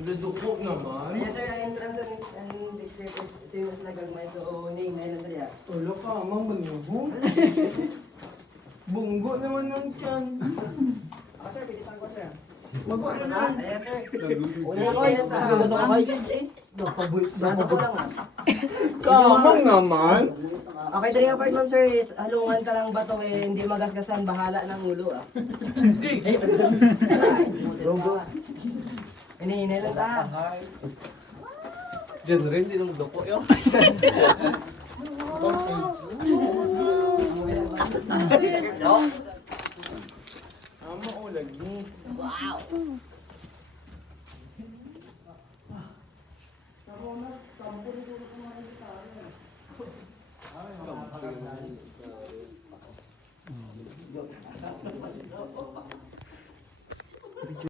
Ang duduko naman. Yes sir, ang entrance and exit is same as nagagmay. So, name na ilan dali ah. Ulo ka, amang manuhong. Bunggo naman ng tiyan. Ako sir, pilitan ko sir. Magawa na lang. Yes sir. Una ko guys, mas gusto ko guys. Nato ko lang ah. Kamang naman. Okay, dali apart ma'am sir is halungan ka lang ba to eh, hindi magasgasan, bahala ng ulo ah. Go go. Hinihinay lang ta. Diyan rin, di nang duko yun. Ama o, lagi.